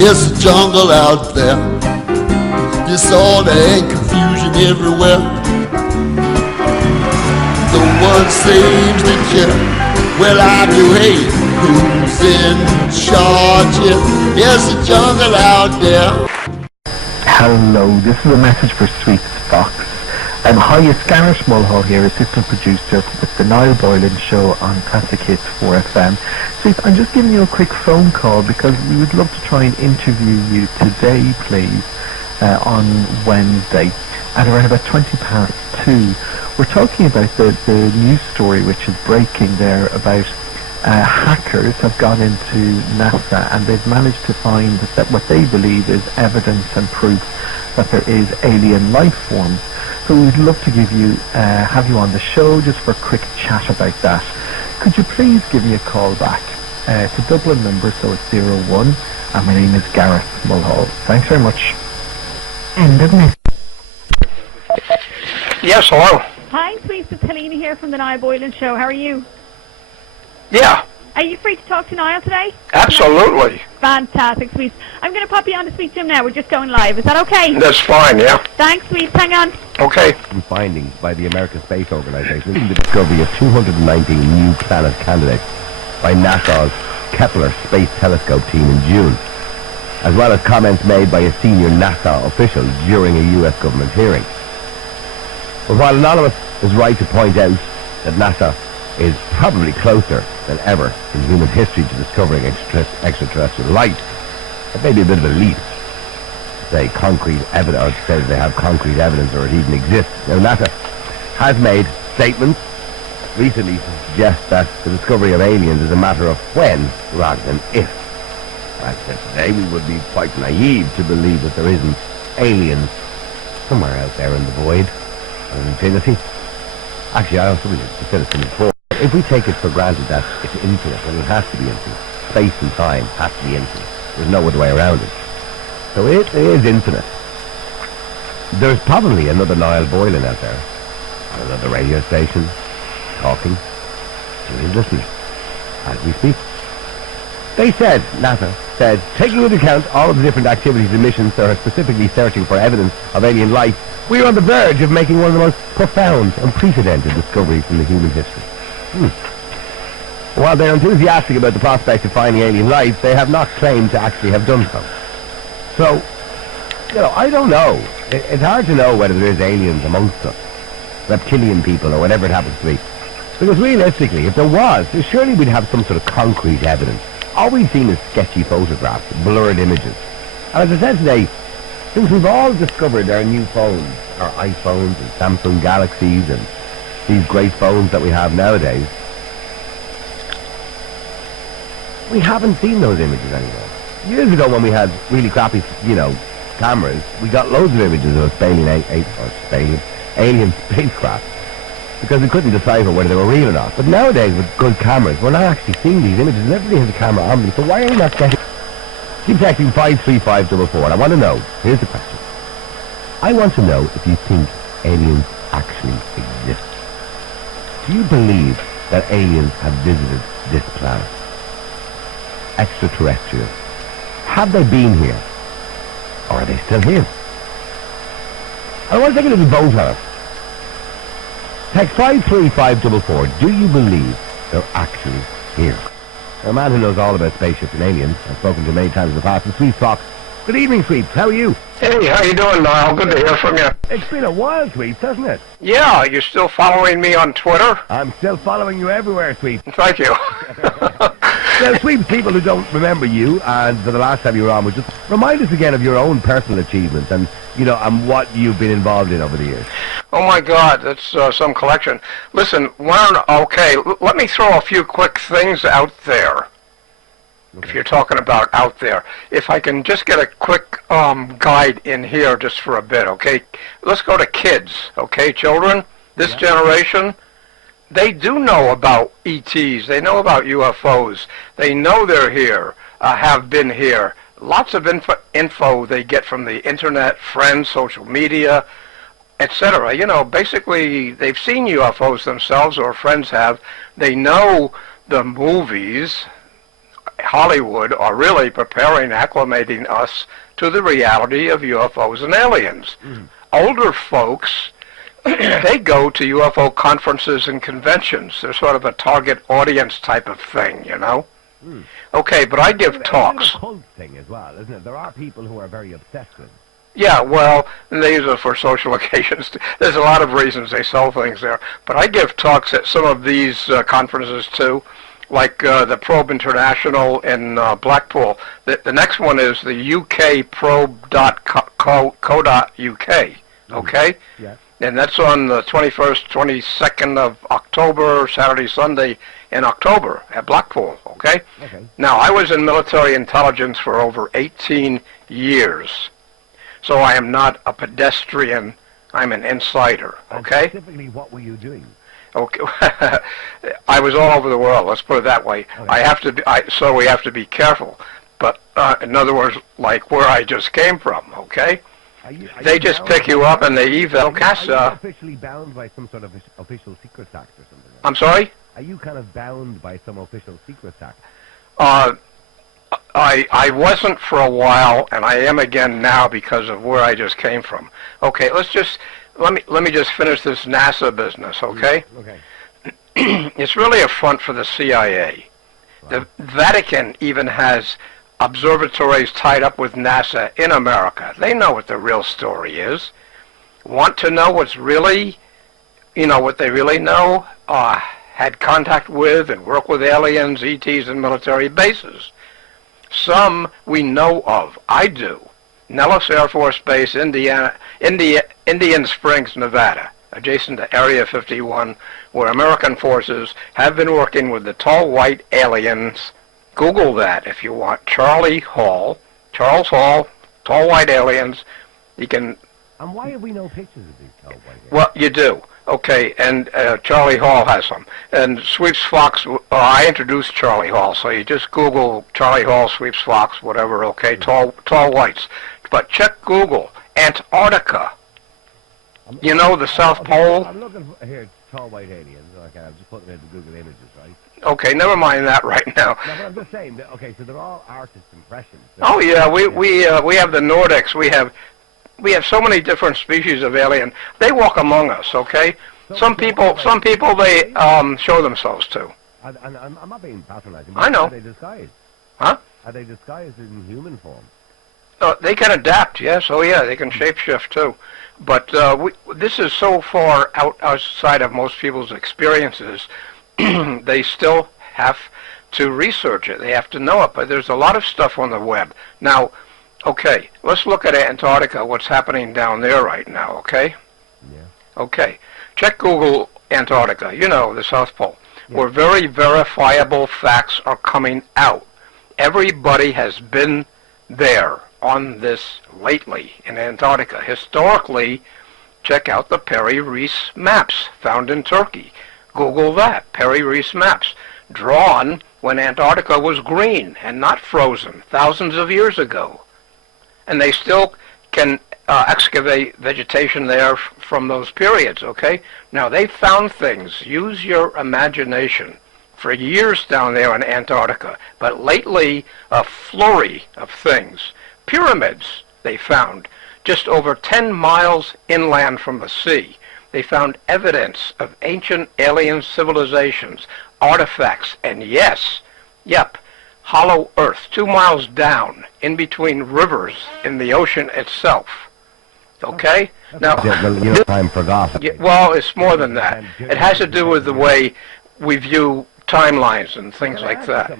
It's a jungle out there, disorder and confusion everywhere. No one seems to care. Well, I do hate who's in charge here. It's a jungle out there. Hello, this is a message for Sweet Fox. Hi, it's Gareth Mulhall here, assistant producer with the Niall Boylan Show on Classic Hits 4FM. Sweet, I'm just giving you a quick phone call because we would love to try and interview you today, please, on Wednesday at around about 2:20. We're talking about the news story which is breaking there about hackers have gone into NASA and they've managed to find that what they believe is evidence and proof that there is alien life forms. So we'd love to have you on the show just for a quick chat about that. Could you please give me a call back to Dublin number, so it's 01, and my name is Gareth Mulhall. Thanks very much. End of message. Yes, hello. Hi, Sweet. It's Helena here from the Niall Boylan Show. How are you? Yeah. Are you free to talk to Niall today? Absolutely. Fantastic, Sweet. I'm going to pop you on to speak to him now. We're just going live. Is that okay? That's fine, yeah. Thanks, Sweet. Hang on. Okay. Findings by the American Space Organization in the discovery of 219 new planet candidates by NASA's Kepler Space Telescope team in June, as well as comments made by a senior NASA official during a U.S. government hearing. But while Anonymous is right to point out that NASA is probably closer than ever in human history to discovering extraterrestrial life, it may be a bit of a leap to say concrete evidence, or to say that they have concrete evidence or it even exists. Now, NASA has made statements recently to suggest that the discovery of aliens is a matter of when rather than if. As I said today, we would be quite naive to believe that there isn't aliens somewhere out there in the void of infinity. Actually, I also said it before. If we take it for granted that it's infinite, then it has to be infinite. Space and time has to be infinite. There's no other way around it. So it is infinite. There's probably another Niall Boylan out there, on another radio station, talking. He's listening as we speak. They said, NASA said, taking into account all of the different activities and missions that are specifically searching for evidence of alien life, we are on the verge of making one of the most profound, unprecedented discoveries in the human history. While they're enthusiastic about the prospect of finding alien life, they have not claimed to actually have done so. So, I don't know. It's hard to know whether there is aliens amongst us, reptilian people or whatever it happens to be. Because realistically, if there was, then surely we'd have some sort of concrete evidence. All we've seen is sketchy photographs, blurred images. And as I said today, since we've all discovered our new phones, our iPhones and Samsung Galaxies and these great phones that we have nowadays, we haven't seen those images anymore. Years ago when we had really crappy, cameras, we got loads of images of alien spacecraft because we couldn't decipher whether they were real or not. But nowadays with good cameras, we're not actually seeing these images and everybody has a camera on them, so why are we not getting... Keep texting 53544 and I want to know, here's the question. I want to know if you think aliens actually exist. Do you believe that aliens have visited this planet? Extraterrestrials. Have they been here? Or are they still here? I want to take a little vote on it. Text 53544. Do you believe they're actually here? A man who knows all about spaceships and aliens. I've spoken to many times in the past. And Sweet Fox. Good evening, Sweets. How are you? Hey, how you doing, Niall? Good to hear from you. It's been a while, Sweets, hasn't it? Yeah, you still following me on Twitter? I'm still following you everywhere, Sweets. Thank you. Now, Sweets, people who don't remember you, and for the last time you were on, would just remind us again of your own personal achievements and, and what you've been involved in over the years. Oh, my God, that's some collection. Listen, let me throw a few quick things out there. If you're talking about out there. If I can just get a quick guide in here just for a bit, okay? Let's go to kids, okay, children? This generation, they do know about ETs. They know about UFOs. They know they're here, have been here. Lots of info they get from the internet, friends, social media, etc. Basically, they've seen UFOs themselves or friends have. They know the movies, Hollywood are really preparing, acclimating us to the reality of UFOs and aliens. Older folks, they go to UFO conferences and conventions. They're sort of a target audience type of thing, you know? Okay, but I give talks. It's a cult thing as well, isn't it? There are people who are very obsessed with it. Yeah, well, these are for social occasions. There's a lot of reasons they sell things there. But I give talks at some of these conferences, too, like the Probe International in Blackpool. The next one is the ukprobe.co.uk, okay? Yeah. And that's on the 21st, 22nd of October, Saturday, Sunday in October at Blackpool, okay? Okay. Now, I was in military intelligence for over 18 years. So I am not a pedestrian, I'm an insider, okay? And specifically, what were you doing? Okay, I was all over the world, let's put it that way. Okay. So we have to be careful. But in other words, like where I just came from, okay? They just pick you up and they eval Are you CASA. officially bound by some sort of official Secrets Act or something? I'm sorry? Are you kind of bound by some official Secrets Act? I wasn't for a while, and I am again now because of where I just came from. Okay, let me just finish this NASA business, okay? Okay. It's really a front for the CIA. The Vatican even has observatories tied up with NASA in America. They know what the real story is. Want to know what's really, what they really know? Had contact with and work with aliens, ETs, and military bases. Some we know of. I do. Nellis Air Force Base, Indian Springs, Nevada, adjacent to Area 51, where American forces have been working with the tall white aliens. Google that if you want. Charles Hall, tall white aliens. You can. And why have we no pictures of these tall white aliens? Well, you do. Okay, and Charlie Hall has some. And Sweeps Fox, I introduced Charlie Hall, so you just Google Charlie Hall, Sweeps Fox, whatever, okay, tall whites. But check Google, Antarctica. You know the South Pole? I'm looking for, here, tall white aliens. Okay, I'm just putting it into Google Images, right? Okay, never mind that right now. No, but I'm just saying, okay, so they're all artist impressions. Oh yeah, we have the Nordics, we have so many different species of alien. They walk among us, okay? Some people they show themselves to. And I'm not being patronizing. I know. Are they disguised? Huh? Are they disguised in human form? They can adapt, yes. Oh yeah, they can shapeshift too. But this is so far outside of most people's experiences. They still have to research it. They have to know it. But there's a lot of stuff on the web now. Okay, let's look at Antarctica, what's happening down there right now, okay? Yeah. Okay, check Google Antarctica, the South Pole, where very verifiable facts are coming out. Everybody has been there on this lately in Antarctica. Historically, check out the Perry-Reese maps found in Turkey. Google that, Perry-Reese maps, drawn when Antarctica was green and not frozen thousands of years ago. And they still can excavate vegetation there from those periods, okay? Now, they found things. Use your imagination. For years down there in Antarctica, but lately a flurry of things. Pyramids, they found, just over 10 miles inland from the sea. They found evidence of ancient alien civilizations, artifacts, and hollow earth 2 miles down in between rivers in the ocean itself. Okay? Now, time forgotten. well, it's more than that. It has to do with the way we view timelines and things like that.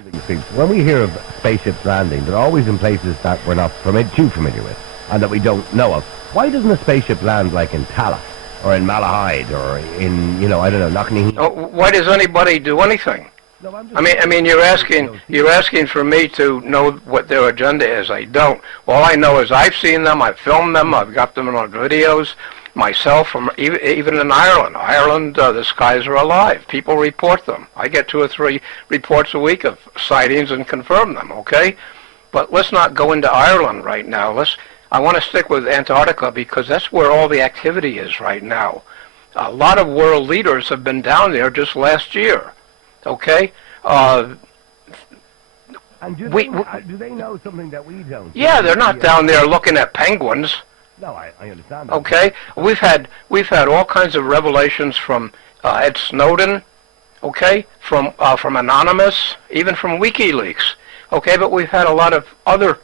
When we hear of spaceships landing, they're always in places that we're not too familiar with and that we don't know of. Why doesn't a spaceship land like in Tallaght or in Malahide or in, I don't know, Knockney? Oh, why does anybody do anything? No, I mean, you're asking for me to know what their agenda is. I don't. All I know is I've seen them, I've filmed them, I've got them on videos myself. From even in Ireland. The skies are alive. People report them. I get 2 or 3 reports a week of sightings and confirm them. Okay, but let's not go into Ireland right now. I want to stick with Antarctica because that's where all the activity is right now. A lot of world leaders have been down there just last year. Okay, And do they know something that we don't? Yeah, they're not down there looking at penguins. No, I understand that. Okay, we've had all kinds of revelations from Ed Snowden, okay, from Anonymous, even from WikiLeaks, okay, but we've had a lot of other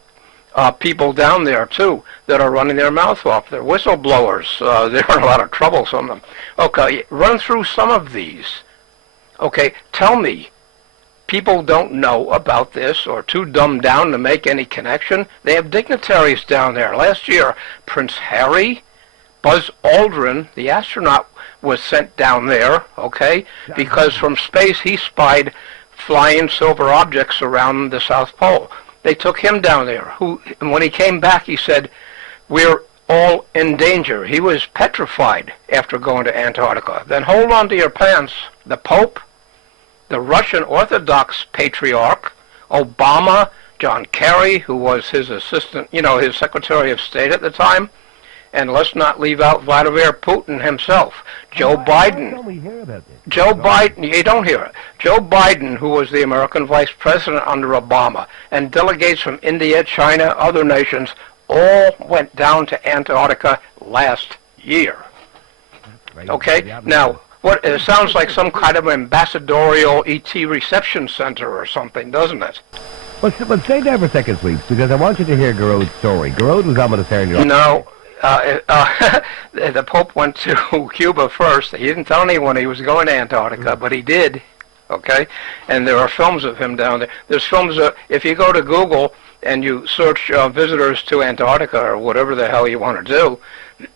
people down there too that are running their mouth off. They're whistleblowers. They're in a lot of trouble, some of them. Okay, run through some of these. Okay, tell me, people don't know about this or too dumbed down to make any connection. They have dignitaries down there. Last year, Prince Harry, Buzz Aldrin, the astronaut, was sent down there, okay, because from space he spied flying silver objects around the South Pole. They took him down there, and when he came back, he said, we're all in danger. He was petrified after going to Antarctica. Then hold on to your pants. The Pope, the Russian Orthodox Patriarch, Obama, John Kerry, who was his assistant, his Secretary of State at the time, and let's not leave out Vladimir Putin himself. Joe Biden. Why don't we hear about this? Joe Biden, you don't hear it. Joe Biden, who was the American vice president under Obama, and delegates from India, China, other nations, all went down to Antarctica last year. Okay? Now, it sounds like some kind of ambassadorial ET reception center or something, doesn't it? Well, stay there for a second, Sweeps, because I want you to hear Garrod's story. Garrod was on with us earlier. No. The Pope went to Cuba first. He didn't tell anyone he was going to Antarctica, but he did. Okay? And there are films of him down there. There's films, if you go to Google and you search visitors to Antarctica or whatever the hell you want to do,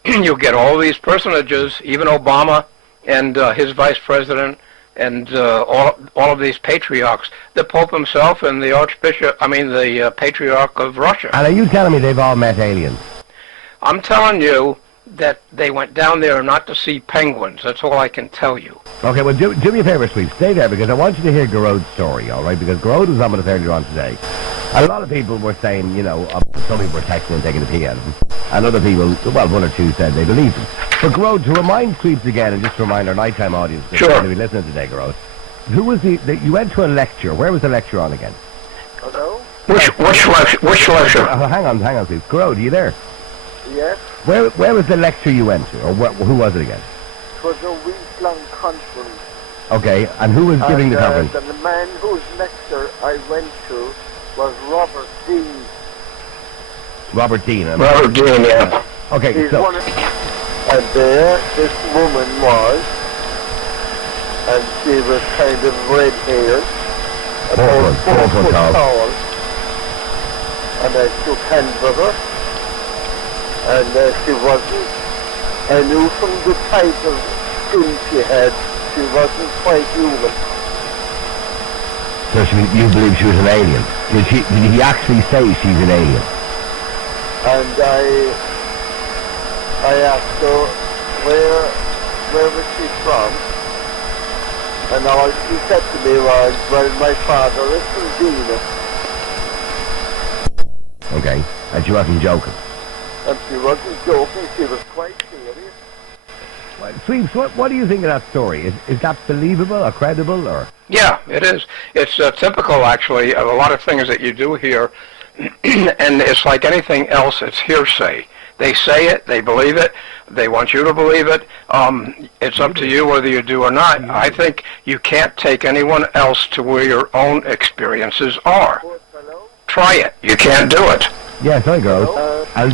you'll get all these personages, even Obama and his vice president, and all of these patriarchs, the Pope himself and the the Patriarch of Russia. And are you telling me they've all met aliens? I'm telling you that they went down there not to see penguins. That's all I can tell you. Okay, well, do me a favor, Sweep. Stay there, because I want you to hear Garrod's story, all right? Because Garrod was on with us earlier on today. A lot of people were saying, some people were texting and taking a pee at him. And other people, well, one or two said they believed him. But Garrod, to remind Sweeps again, and just to remind our nighttime audience that's going to be listening today, Garrod, who was you went to a lecture. Where was the lecture on again? Hello? Which lecture? Hang on, Sweeps. Garrod, are you there? Yes. Where was the lecture you went to, or who was it again? It was a week-long conference. Okay, and who was giving the conference? The man whose lecture I went to was Robert Dean. Robert Dean. Robert Dean, yeah. Okay, and there this woman was, and she was kind of red-haired, about 4 foot tall, and I shook hands with her. And she wasn't, I knew from the type of skin she had, she wasn't quite human. So you believe she was an alien? Did he actually say she's an alien? And I asked her where was she from? And all she said to me was, well, my father is from Venus. Okay, and she wasn't joking? And she wasn't joking, she was quite serious. Well, Sweeps, what do you think of that story? Is that believable or credible, or? Yeah, it is. It's typical, actually, of a lot of things that you do here, and it's like anything else, it's hearsay. They say it, they believe it, they want you to believe it. It's up to you whether you do or not. I think you can't take anyone else to where your own experiences are. Try it. You can't do it. Yes, I go. Hang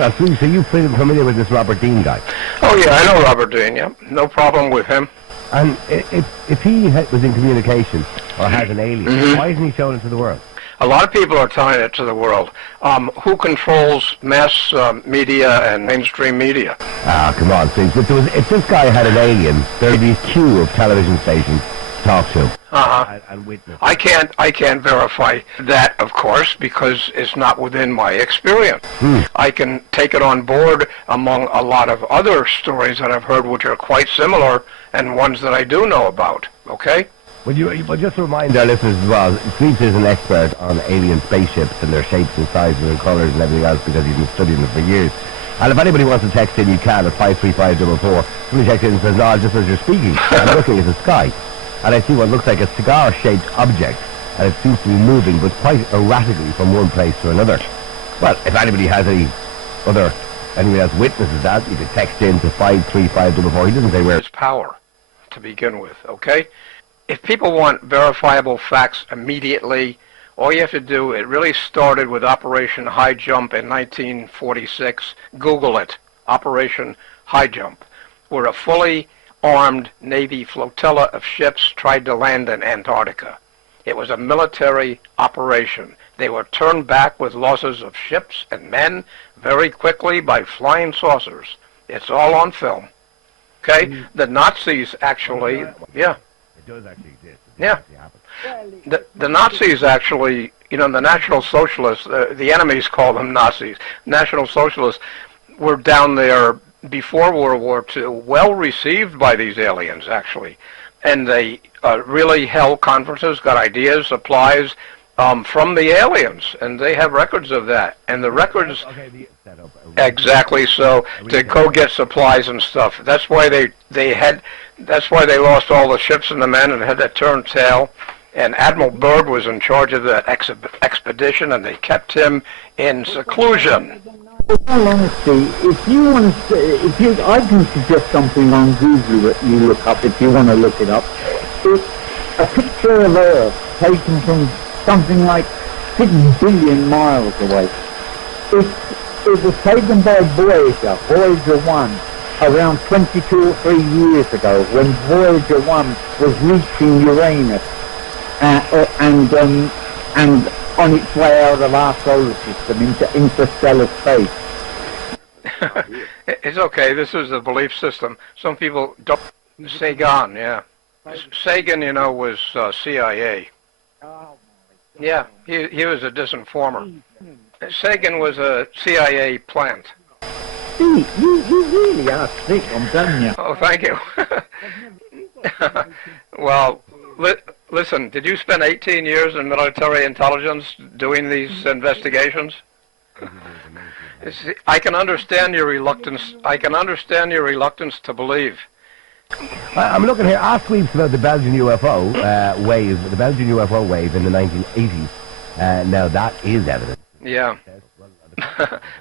on, Sweet, so you're familiar with this Robert Dean guy? Oh, yeah, I know Robert Dean, yeah. No problem with him. And if he was in communication or has an alien, why isn't he showing it to the world? A lot of people are telling it to the world. Who controls mass media and mainstream media? Ah, come on, Sweet. If this guy had an alien, there'd be a queue of television stations to talk to him. And witness. I can't verify that, of course, because it's not within my experience. I can take it on board among a lot of other stories that I've heard which are quite similar and ones that I do know about, okay? Well, just to remind our listeners as well, Sweeps is an expert on alien spaceships and their shapes and sizes and colours and everything else because he's been studying them for years. And if anybody wants to text in, you can at 53544. Somebody texts in and says, no, just as you're speaking, I'm looking at the sky. And I see what looks like a cigar-shaped object and it seems to be moving, but quite erratically from one place to another. Well, if anybody has anyone else witnesses that, you can text in to 53544. He doesn't say where. It's power to begin with, okay? If people want verifiable facts immediately, all you have to do, it really started with Operation High Jump in 1946. Google it, Operation High Jump, where a fully armed Navy flotilla of ships tried to land in Antarctica. It was a military operation. They were turned back with losses of ships and men very quickly by flying saucers. It's all on film. Okay? The Nazis actually, yeah. It does actually exist. Yeah. The Nazis actually, you know, the National Socialists, the enemies call them Nazis. National Socialists were down there before World War II, well received by these aliens, actually. And they really held conferences, got ideas, supplies from the aliens, and they have records of that. And the records, exactly so, to go get supplies and stuff. That's why that's why they lost all the ships and the men and had to turn tail. And Admiral Byrd was in charge of that expedition, and they kept him in seclusion. In all honesty, if you want to, I can suggest something on Google that you look up if you want to look it up. It's a picture of Earth taken from something like 6 billion miles away. It was taken by Voyager 1, around 22 or 3 years ago, when Voyager 1 was reaching Uranus and on its way out of our solar system into interstellar space. It's okay. This is a belief system. Some people don't. Sagan, yeah. Sagan, you know, was CIA. Yeah, he was a disinformer. Sagan was a CIA plant. See, you really are thick, I'm telling you. Oh, thank you. Well, listen, did you spend 18 years in military intelligence doing these investigations? I can understand your reluctance. I can understand your reluctance to believe. I'm looking here. Ask Sweeps about the Belgian UFO wave, the Belgian UFO wave in the 1980s. Now that is evidence. Yeah.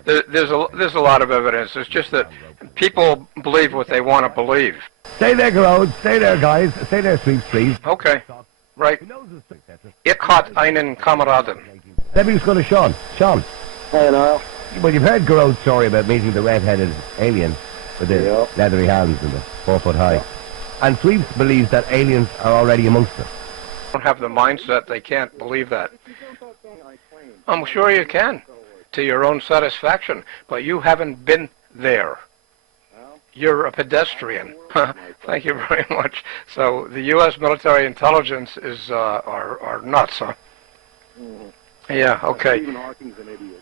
There's a lot of evidence. It's just that people believe what they want to believe. Stay there, Garode. Stay there, guys. Stay there, Sweeps, please. Okay. Right. Ich hat einen Kameraden. Let me just go to Sean. Sean. Hey, Niall. Well, you've heard Garode's story about meeting the red-headed alien with the leathery hands and the 4 foot high. And Sweeps believes that aliens are already amongst us. Don't have the mindset they can't believe that. I'm sure you can, to your own satisfaction, but you haven't been there. You're a pedestrian. Thank you very much. So the U.S. military intelligence is are nuts, huh? Yeah. Okay. Stephen Hawking's an idiot.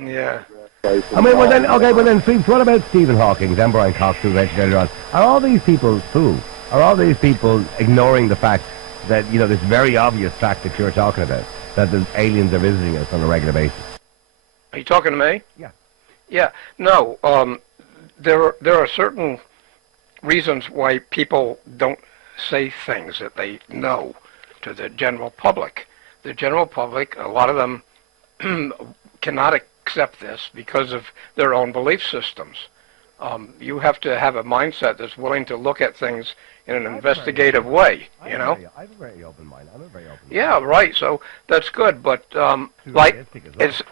Yeah. I mean, well then, Sweeps, what about Stephen Hawking and Brian Cox, who mentioned earlier on? Are all these people fools? Are all these people ignoring the fact that, you know, this very obvious fact that you're talking about, that the aliens are visiting us on a regular basis? Are you talking to me? Yeah. Yeah. No. There are certain reasons why people don't say things that they know to the general public. The general public, a lot of them cannot accept this because of their own belief systems. You have to have a mindset that's willing to look at things in an investigative way, you know? I have a very open mind. I'm a very open mind. Yeah, right. So that's good. But like,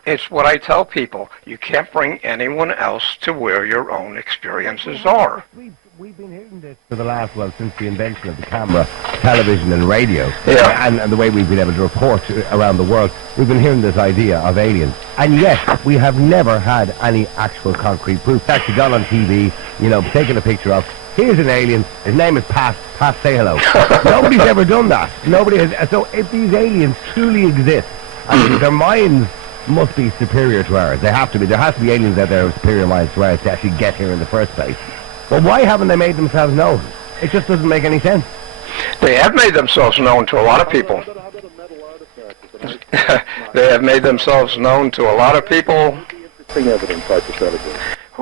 it's what I tell people. You can't bring anyone else to where your own experiences are. We've been hearing this for the last, well, since the invention of the camera, television and radio, and the way we've been able to report around the world, we've been hearing this idea of aliens. And yet, we have never had any actual concrete proof. It's actually gone on TV, you know, taken a picture of, here's an alien, his name is Pat, say hello. Nobody's ever done that. Nobody has. So if these aliens truly exist, and their minds must be superior to ours, they have to be. There has to be aliens out there with superior minds to ours to actually get here in the first place. Well, why haven't they made themselves known? It just doesn't make any sense. They have made themselves known to a lot of people. They have made themselves known to a lot of people. Who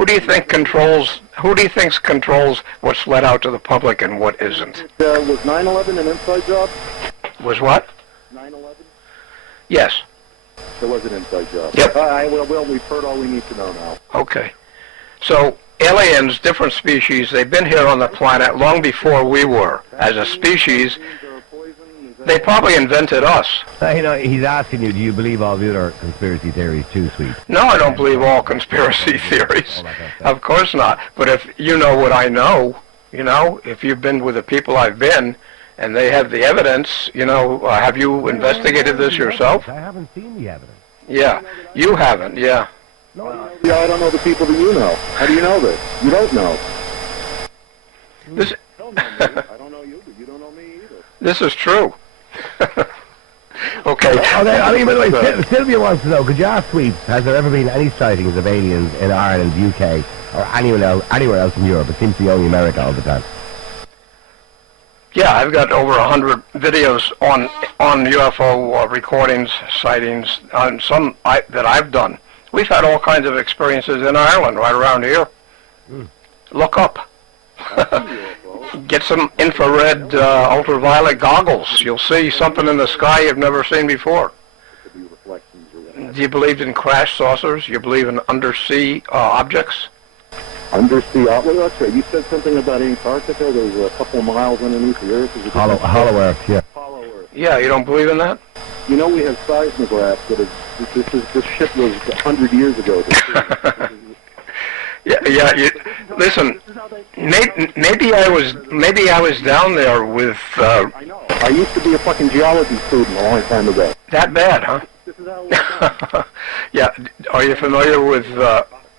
do you think controls? Who do you think controls what's let out to the public and what isn't? Was 9/11 an inside job? Was what? 9/11. Yes. There was an inside job. Yep. All right, well, we've heard all we need to know now. Okay. So, aliens, different species, they've been here on the planet long before we were. As a species, they probably invented us. You know, he's asking you, do you believe all the other conspiracy theories too, Sweet? No, I don't believe all conspiracy theories. Of course not. But if you know what I know, you know, if you've been with the people I've been, and they have the evidence, you know, have you investigated this yourself? I haven't seen the evidence. Yeah, you haven't, yeah. No, yeah, I don't know the people that you know. How do you know this? You don't know. This, I don't know me. I don't know you, but you don't know me either. this is true. Okay. I mean, by the way, Sylvia wants to know, could you ask Sweet, has there ever been any sightings of aliens in Ireland, UK, or anywhere else in Europe? It seems to be only America all the time. Yeah, I've got over 100 videos on UFO recordings, sightings, on some that I've done. We've had all kinds of experiences in Ireland, right around here. Look up. Get some infrared, ultraviolet goggles. You'll see something in the sky you've never seen before. Do you believe in crash saucers? You believe in undersea objects? Undersea, well, that's right. You said something about Antarctica. There's a couple of miles underneath the Earth. Hollow Earth, yeah. Hollow Earth. Yeah, you don't believe in that? You know, we have seismographs that this shit was 100 years ago. Yeah. Listen, maybe I was down there with. I know. I used to be a fucking geology student a long time ago. That bad, huh? This is how it went down. Yeah. Are you familiar with?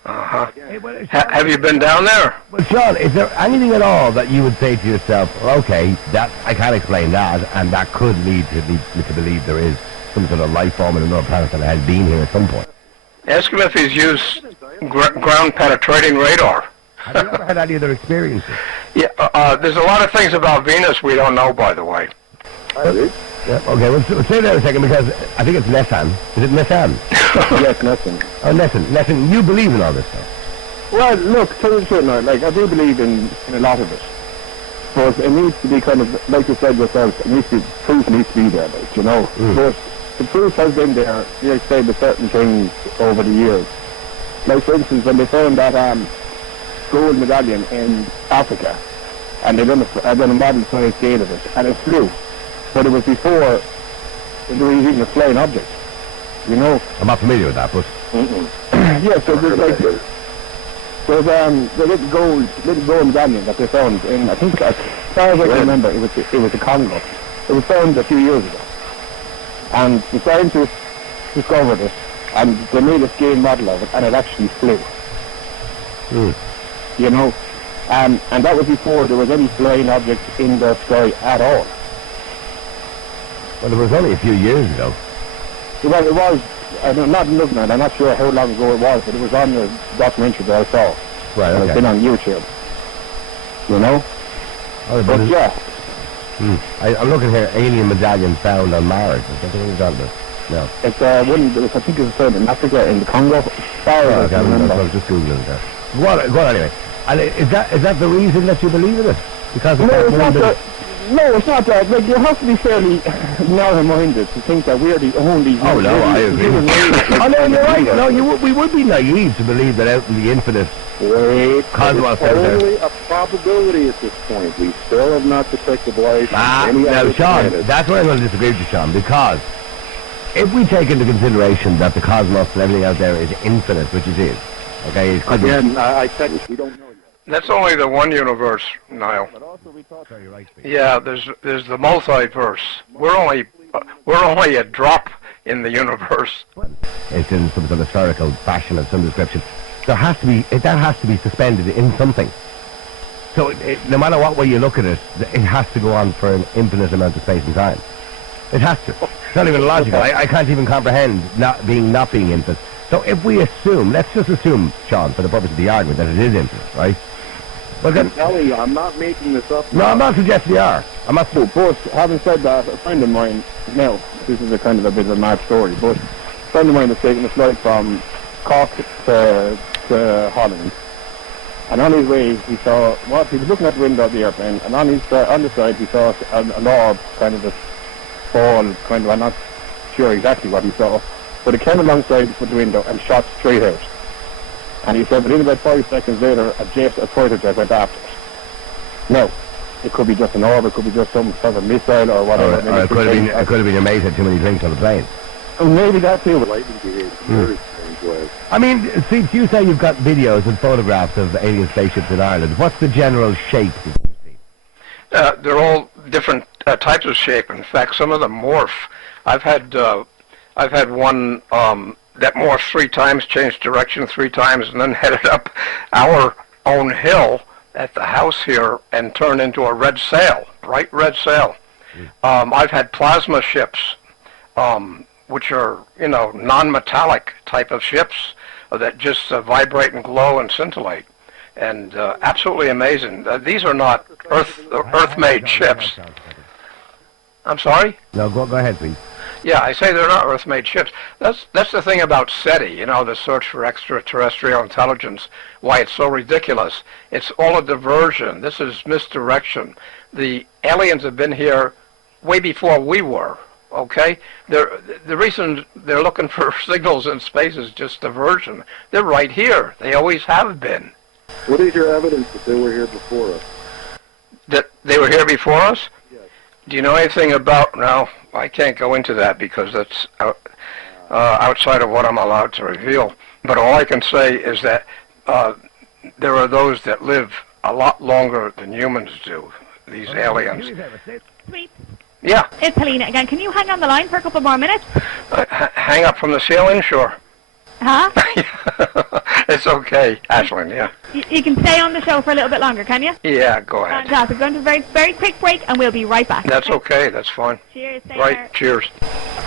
Have you been down there? Well, Sean, is there anything at all that you would say to yourself, well, okay, that I can't explain that, and that could lead me to believe there is some sort of life form in another planet that has been here at some point? Ask him if he's used ground-penetrating radar. Have you ever had any other experiences? Yeah, there's a lot of things about Venus we don't know, by the way. Yeah, okay, we'll stay there a second because I think it's Nessan. Is it Nessan? Yes, Nessan. Oh, Nessan, you believe in all this stuff? Well, look, tell you the truth now, like, I do believe in a lot of it. But it needs to be kind of, like you said yourself, proof needs to be there, like, you know. But the proof has been there, like I say, with certain things over the years. Like, for instance, when they found that gold medallion in Africa, and they done a model-sized scale of it, and it flew. But it was before there was even a flying object, you know. I'm not familiar with that, but... Yeah, so there's like... There's the little gold medallion that they found in, I think, as far as I can remember, it was the Congo. It was found a few years ago. And the scientists discovered it, and they made a scale model of it, and it actually flew. You know, and that was before there was any flying objects in the sky at all. Well, it was only a few years ago. Well, it was, I'm not looking at it, I'm not sure how long ago it was, but it was on the documentary that I saw. Right, okay. It's been on YouTube. You know? Oh, but yeah. I'm looking here, alien medallion found on Mars. Is that what you're talking about? No. It's I think it was found in Africa, in the Congo. I was just Googling that. Go on anyway. And is that the reason that you believe in it? Because no, it's not that. No, it's not that. Like, you have to be fairly narrow-minded to think that we're the only... Oh, no, I agree. Oh, no, you're right. No, we would be naive to believe that out in the infinite cosmos out there... It's only a probability at this point. We still have not detected life in any now, other Sean, planet. that's where I'm going to disagree with you, Sean, because if we take into consideration that the cosmos and everything out there is infinite, which it is, okay... Again, I said we don't know yet. That's only the one universe, Niall. Yeah, there's the multiverse. We're only a drop in the universe. It's in some sort of spherical fashion of some description. That has to be suspended in something. So no matter what way you look at it, it has to go on for an infinite amount of space and time. It has to. It's not even logical. I can't even comprehend not being infinite. So if we assume, let's just assume, Sean, for the purpose of the argument, that it is infinite, right? Well, then, I'm telling you, I'm not making this up. No, I'm not suggesting you are. I'm not. But having said that, a friend of mine, now, this is a kind of a bit of a mad story, but a friend of mine was taking a flight from Cork to Holland. And on his way, he saw, he was looking at the window of the airplane, and on the side, he saw an orb, kind of a ball, kind of, I'm not sure exactly what he saw, but it came alongside the window and shot straight out. And he said within about 5 seconds later, a fighter jet went after it. Now, it could be just an orb, it could be just some sort of missile or whatever. Or it could have been your mate had too many drinks on the plane. Oh, maybe that too. Lightning behaves in very strange ways. I mean, see, you say you've got videos and photographs of alien spaceships in Ireland. What's the general shape? They're all different types of shape. In fact, some of them morph. I've had one that morphed 3 times, changed direction 3 times, and then headed up our own hill at the house here and turned into a red sail, bright red sail. I've had plasma ships, which are, non-metallic type of ships that just vibrate and glow and scintillate. And absolutely amazing. These are not Earth-made ships. I'm sorry? No, go ahead, please. Yeah, I say they're not Earth-made ships. That's the thing about SETI, the search for extraterrestrial intelligence, why it's so ridiculous. It's all a diversion. This is misdirection. The aliens have been here way before we were, okay? The reason they're looking for signals in space is just diversion. They're right here. They always have been. What is your evidence that they were here before us? That they were here before us? Yes. Do you know anything about... No, I can't go into that because that's outside of what I'm allowed to reveal. But all I can say is that there are those that live a lot longer than humans do, these aliens. Sweet. Yeah. It's Helena again. Can you hang on the line for a couple more minutes? Hang up from the ceiling? Sure. Huh? It's okay, Ashlyn, yeah. You can stay on the show for a little bit longer, can you? Yeah, go ahead. Fantastic. We're going to a very, very quick break and we'll be right back. That's okay, that's fine. Cheers. Stay Right, there. cheers.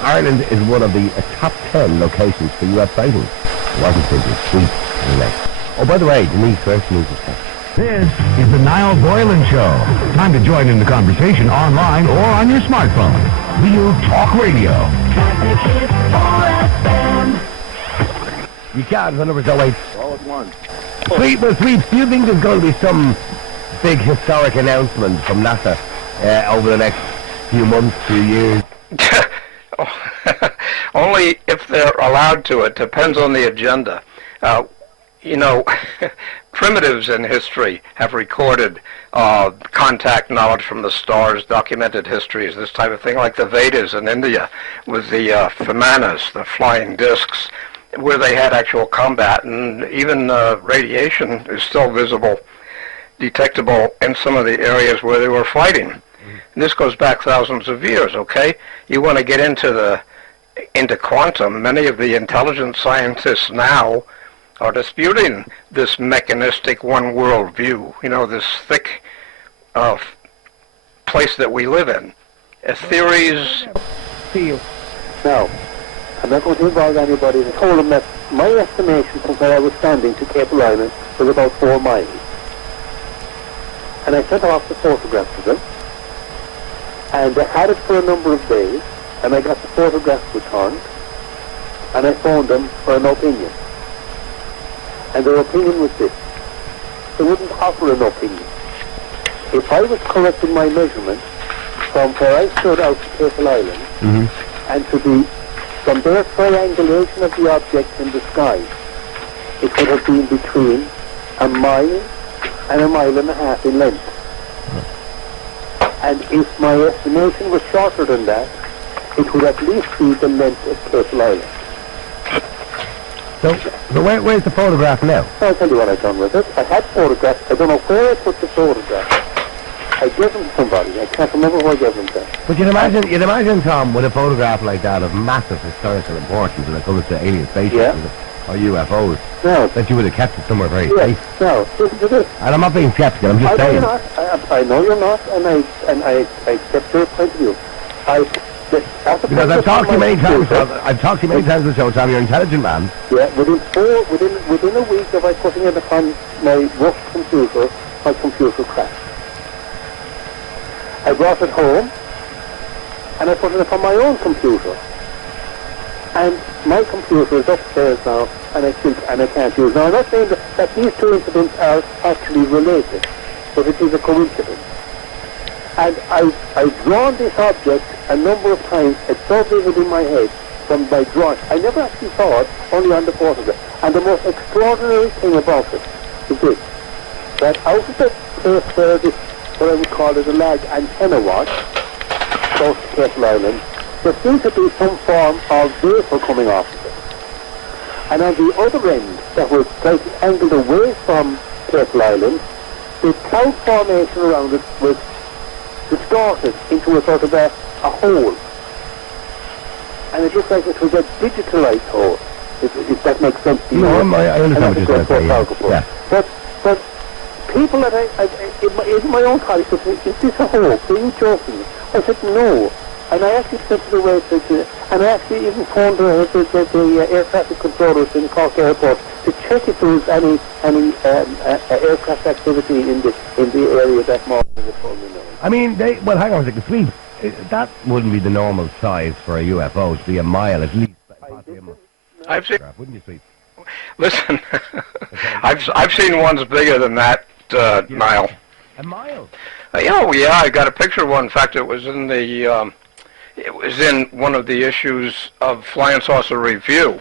Ireland is one of the top 10 locations for US sightings. Washington is sweet. Oh, by the way, Denise, where's Denise? This is the Niall Boylan Show. Time to join in the conversation online or on your smartphone. Real Talk Radio. You can't, the number's 08. All at once. Sweet, well, Sweet, do you think there's going to be some big historic announcement from NASA over the next few months, few years? Only if they're allowed to. It depends on the agenda. Primitives in history have recorded contact knowledge from the stars, documented histories, this type of thing, like the Vedas in India with the Vimanas, the flying discs, where they had actual combat, and even radiation is still visible, detectable in some of the areas where they were fighting. And this goes back thousands of years, okay? You want to get into quantum. Many of the intelligent scientists now are disputing this mechanistic one world view, this thick place that we live in. Theories... Now, I'm not going to involve anybody. I told them that my estimation from where I was standing to Cable Island was about 4 miles. And I sent off the photograph to them. And I had it for a number of days. And I got the photographs returned. And I phoned them for an opinion. And their opinion was this. They wouldn't offer an opinion. If I was correct in my measurement from where I stood out to Cable Island and to the from their triangulation of the object in the sky, it would have been between 1 mile and 1.5 miles in length. And if my estimation was shorter than that, it would at least be the length of Cable Island. So where's the photograph now? I'll tell you what I've done with it. I had photographs. I don't know where I put the photograph. I gave them to somebody. I can't remember who I gave them to. But you'd imagine, Tom, with a photograph like that of massive historical importance when it comes to alien spaceships or UFOs, that you would have kept it somewhere very safe. No, and I'm not being skeptical, I'm just saying. I know you're not, and I accept your point of view. Because I've talked to you many times. I've talked to you many times on the show, Tom. You're an intelligent man. Yeah, within a week of I putting it upon my work computer, my computer crashed. I brought it home, and I put it upon my own computer. And my computer is upstairs now, and I can't use it. Now, I'm not saying that these two incidents are actually related, but it is a coincidence. And I've drawn this object a number of times. It's so vivid in my head from my drawing. I never actually saw it, only on the photograph. And the most extraordinary thing about it is this, that out of the place where this, what I would call it a large antenna was, close to Castle Island, there seemed to be some form of vapor coming off of it. And on the other end, that was slightly angled away from Castle Island, the cloud formation around it was distorted into a sort of a hole. And it looked like it was a digitalized hole, if that makes sense to you. No, I understand what you're saying. Yeah. But people that in my own college said, is this a hole? Are you joking? I said, no. And I actually said to the waitress, and I actually even phoned the air traffic controllers in Cork Airport to check if there was any aircraft activity in the area that morning. I mean, well, hang on a second, Sweet. That wouldn't be the normal size for a UFO to be a mile at least. I've seen. Wouldn't you, Sweet? Listen, I've seen ones bigger than that, Niall. A mile? Oh yeah, I got a picture of one. In fact, it was in the. It was in one of the issues of Flying Saucer Review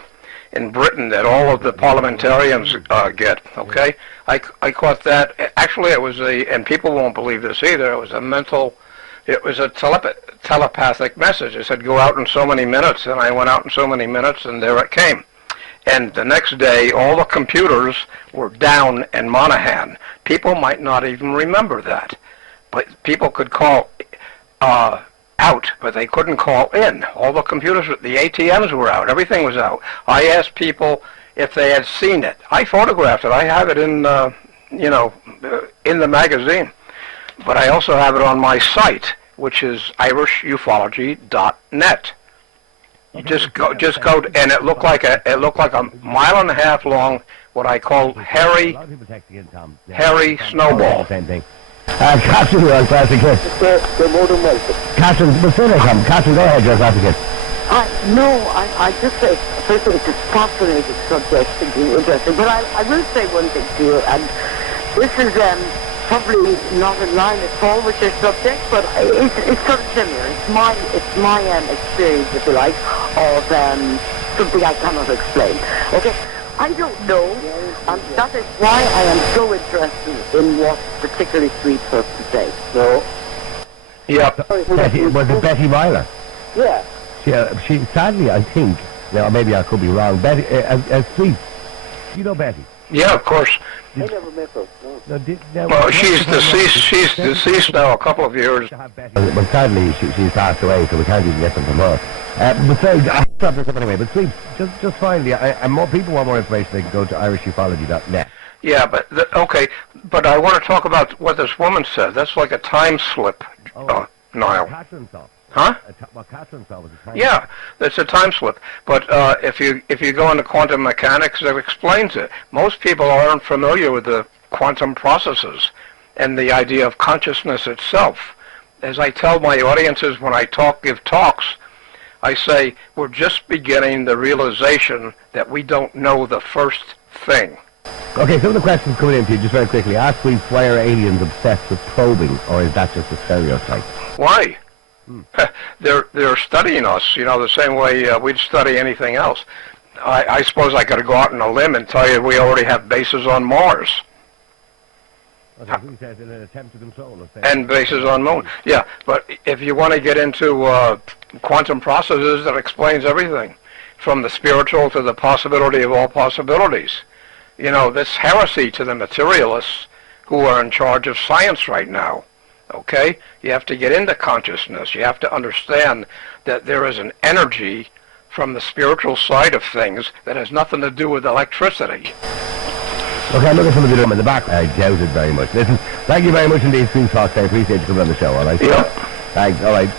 in Britain that all of the parliamentarians get, okay? I caught that. Actually, it was and people won't believe this either, it was a telepathic message. It said, go out in so many minutes, and I went out in so many minutes, and there it came. And the next day, all the computers were down in Monaghan. People might not even remember that. But people could call out, but they couldn't call in. All the computers, the ATMs were out. Everything was out. I asked people if they had seen it. I photographed it. I have it in, in the magazine. But I also have it on my site, which is irishufology.net. Just go, and it looked like a mile and a half long, what I call hairy snowball. Same thing. Catherine, you're on Classic Hits. They're more than welcome. Catherine, before they come, Catherine, go ahead, you're on Classic Hits. I just say, first of all, it's a fascinating subject, interesting, but I will say one thing to you, and this is probably not in line at all with your subject, but it's sort of similar. It's my experience, if you like, of something I cannot explain. Okay? I don't know, and that is why I am so interested in what particularly Sweet has to say. No. Yeah. Was it Betty Myler? Yeah. She sadly, I think, now maybe I could be wrong, Betty, Sweet, you know Betty? Yeah, of course. I never met her. No. Well, she's deceased. She's deceased now a couple of years. Well, sadly, she's passed away, so we can't even get them from her. But say, I'll stop this up anyway. But Sweet, just finally, more people want more information. They can go to irishufology.net. Yeah, but okay. But I want to talk about what this woman said. That's like a time slip, Niall. Catherine saw. Huh? What Catherine saw was a time slip. Yeah, that's a time slip. But if you go into quantum mechanics, it explains it. Most people aren't familiar with the quantum processes and the idea of consciousness itself. As I tell my audiences when I give talks, I say we're just beginning the realization that we don't know the first thing. Okay, some of the questions coming in to you, just very quickly. Ask Sweet, why are aliens obsessed with probing, or is that just a stereotype? Why? They're studying us, the same way we'd study anything else. I suppose I could go out on a limb and tell you we already have bases on Mars. Okay, who says in an attempt to control us? And bases on Moon. Yeah, but if you want to get into quantum processes, that explains everything, from the spiritual to the possibility of all possibilities. This heresy to the materialists who are in charge of science right now. Okay? You have to get into consciousness. You have to understand that there is an energy from the spiritual side of things that has nothing to do with electricity. Okay, I'm looking for the video in the back. I doubt it very much. Listen, thank you very much indeed, Sweet Fox. I appreciate you coming on the show, all right? Yep. Thanks, all right.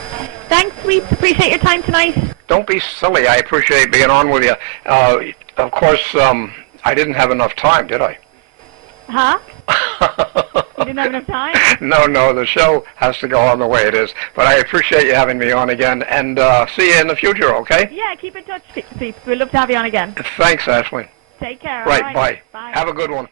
Thanks, Sweet. Appreciate your time tonight. Don't be silly. I appreciate being on with you. Of course, I didn't have enough time, did I? Huh? You didn't have enough time? No, the show has to go on the way it is. But I appreciate you having me on again, and see you in the future, okay? Yeah, keep in touch, Sweet. We'd love to have you on again. Thanks, Ashley. Take care. Right, all bye. Bye. Have a good one.